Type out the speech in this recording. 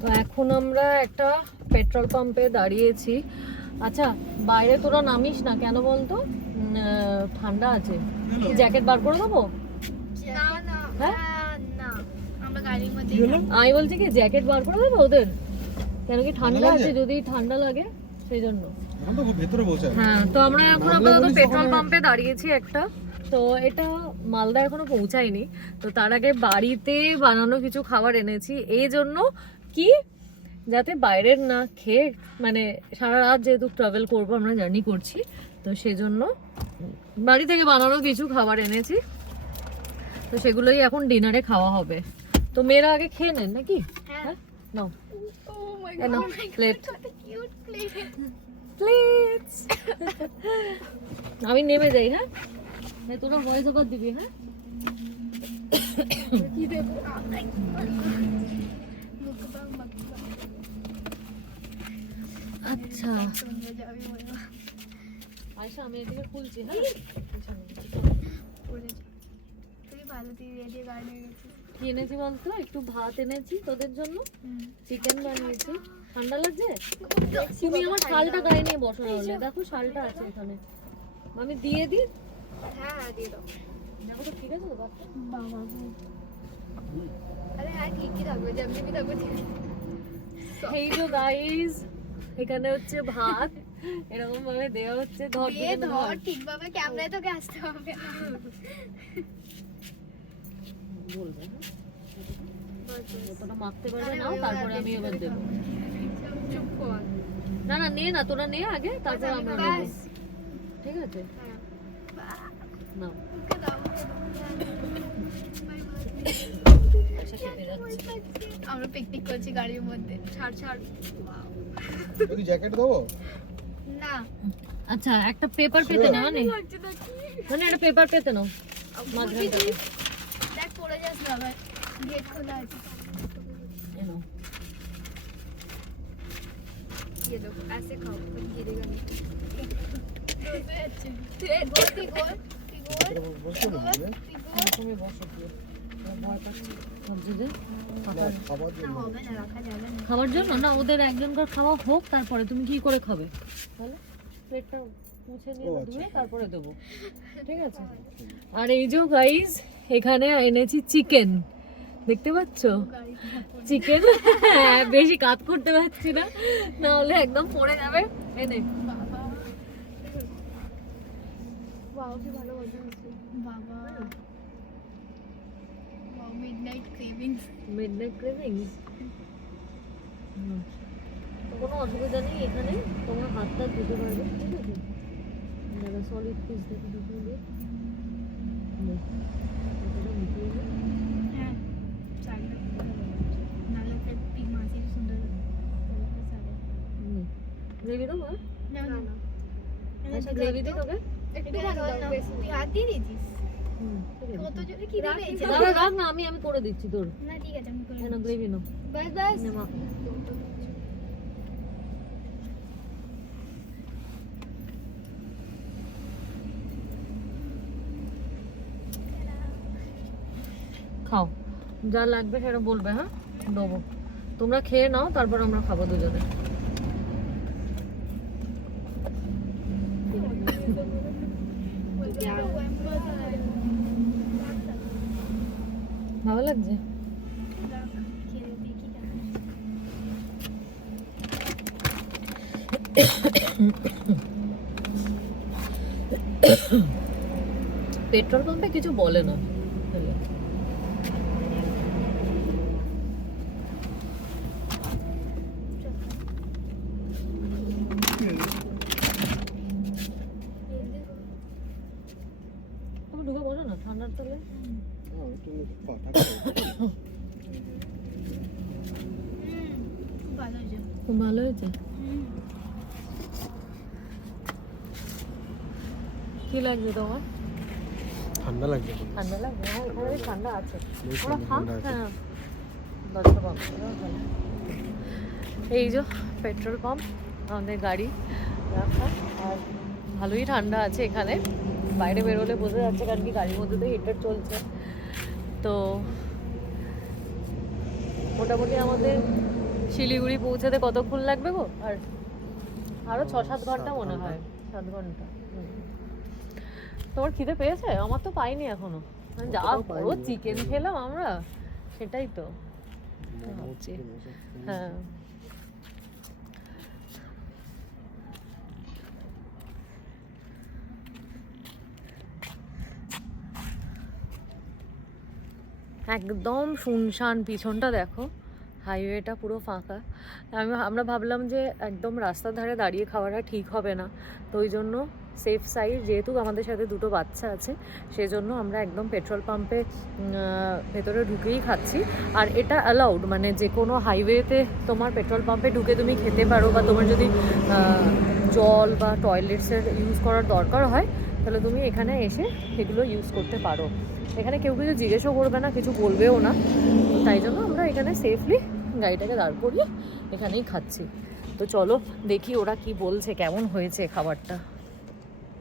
তো এখন আমরা একটা পেট্রোল পাম্পে দাঁড়িয়েছি। আচ্ছা বাইরে তোরা নামিস না কেন বলতো? ঠান্ডা আছে। জ্যাকেট বার করে দেবো? আমি বলছি কি জ্যাকেট বার করে দেবো ওদের, কেন কি ঠান্ডা আছে, যদি ঠান্ডা লাগে সেই জন্য। হ্যাঁ, তো আমরা এখন আপাতত পেট্রোল পাম্পে দাঁড়িয়েছি একটা। তো এটা মালদা এখনো পৌঁছায়নি, তো তার আগে বাড়িতে বানানো কিছু খাবার এনেছি, এই জন্য কি যাতে বাইরের না খেয়ে, মানে সারা রাত যেহেতু ট্রাভেল করবো, আমরা জার্নি করছি, তো সেজন্য বাড়ি থেকে বানানো কিছু খাবার এনেছি, তো সেগুলোই এখন ডিনারে খাওয়া হবে। তো মেয়েরা আগে খেয়ে নেন নাকি? হ্যাঁ নাও প্লেট প্লেটস। আমি নেমে যাই। হ্যাঁ তোরা ভয়েস ওভার দিবি। হ্যাঁ কি দেবো? আচ্ছা আয়শা আমি এদিকে খুলছি। হ্যাঁ কি এনেছি বলতো? একটু ভাত এনেছি তোদের জন্য, চিকেন বানিয়েছি। ঠান্ডা লাগছে? তুমি আমার শালটা গায়ে নিয়ে বসো, নাহলে দেখো শালটা আছে এখানে, আমি দিয়ে দিই। হ্যাঁ দিয়ে দাও। দেখো তো ঠিক আছে তো বাচ্চা? বাবা আরে হ্যাঁ ঠিকই থাকবে, যেমনি থাকবে ঠিক। এই যে গাইস এখানে হচ্ছে ভাত, এরকম ভাবে দেওয়া হচ্ছে। ধর ঠিকভাবে ক্যামেরায় তোকে আসতে হবে বলবে। যতটা মাখতে পারবে নাও, তারপরে আমি এবার দেবো। না না নে না, তোরা নে আগে, তারপর আমরা নেব। ঠিক আছে নাও। আমরা পিকনিক করছি গাড়ির মধ্যে। ছাড় ছাড়। ওই জ্যাকেট দেবো না। আচ্ছা একটা পেপার পেতে নাও, মানে একটা পেপার পেতে নাও। দেখ পড়ে যাস না ভাই, গেট খোলা আছে। ये दो ऐसे खाओ तो गिरेगा नहीं। খাবার জন্য না, ওদের একজনকার খাওয়া হোক, তারপরে তুমি কি করে খাবে? তাহলে প্লেটটা মুছে নিয়ে ধুয়ে তারপরে দেবো, ঠিক আছে? আর এই যে গাইস এখানে এনেছি চিকেন, দেখতে পাচ্ছ চিকেন। হ্যাঁ বেশি কাজ করতে পারছি না, না হলে একদম পড়ে যাবে। এনে বাবা কি ভালো মজা হচ্ছে বাবা। Midnight cravings, midnight cravings. কোনো অসুবিধা নেই, এখানে তোমার হাতটা ধুতে পারবে, ঠিক আছে? দাদা সলিড পিস দেখে ঢুকিয়ে দিয়ে গ্রেভি দেবো? না না আচ্ছা গ্রেভি দিই তোকে একটু তুই হাত দিয়ে দিয়েছিস কত জোরে কি দেবে? দাঁড়া রাখ না, আমি করে দিচ্ছি তোর। না ঠিক আছে আমি করে দিচ্ছি। না গ্রেভি নাও বাস বাস। খাও যা লাগবে সেটা বলবে। হ্যাঁ দেবো, তোমরা খেয়ে নাও, তারপর আমরা খাবো দুজনে। ভালো লাগছে? পেট্রোল পাম্পে কিছু বলে না। তুমি ঢুকে বলো না ঠান্ডার তলে। খুব ভালো হয়েছে। কি লাগছে তোমার? ঠান্ডা লাগছে। ঠান্ডা লাগছে? হ্যাঁ এখানে ঠান্ডা আছে। হ্যাঁ এই যে পেট্রোল পাম্প, আমাদের গাড়ি রাখা, আর ভালোই ঠান্ডা আছে এখানে। বাইরে বেরোলে বোঝা যাচ্ছে, কারণ কি গাড়ির মধ্যে তো হিটার চলছে। তো মোটামুটি আমাদের শিলিগুড়ি পৌঁছাতে কতক্ষণ লাগবে গো? আর আরো 6-7 ঘন্টা মনে হয়, 7 ঘন্টা। তোমার খিদে পেয়েছে? আমার তো পাইনি এখনো, মানে যা বড় চিকেন খেলাম আমরা, সেটাই তো ভাবছি। হ্যাঁ একদম শুনশান, পিছনটা দেখো, হাইওয়েটা পুরো ফাঁকা। আমরা ভাবলাম যে একদম রাস্তার ধারে দাঁড়িয়ে খাওয়াটা ঠিক হবে না, তো ওই জন্য সেফ সাইড, যেহেতু আমাদের সাথে দুটো বাচ্চা আছে, সেজন্য আমরা একদম পেট্রোল পাম্পে ভেতরে ঢুকেই খাচ্ছি। আর এটা অ্যালাউড, মানে যে কোনো হাইওয়েতে তোমার পেট্রোল পাম্পে ঢুকে তুমি খেতে পারো, বা তোমার যদি জল বা টয়লেটসের ইউজ করার দরকার হয় তাহলে তুমি এখানে এসে সেগুলো ইউজ করতে পারো। এখানে কেউ কিছু জিজ্ঞেসও করবে না, কিছু বলবেও না, তাই জন্য আমরা এখানে সেফলি গাড়িটাকে দাঁড় করিয়ে এখানেই খাচ্ছি। তো চলো দেখি ওরা কি বলছে, কেমন হয়েছে খাবারটা।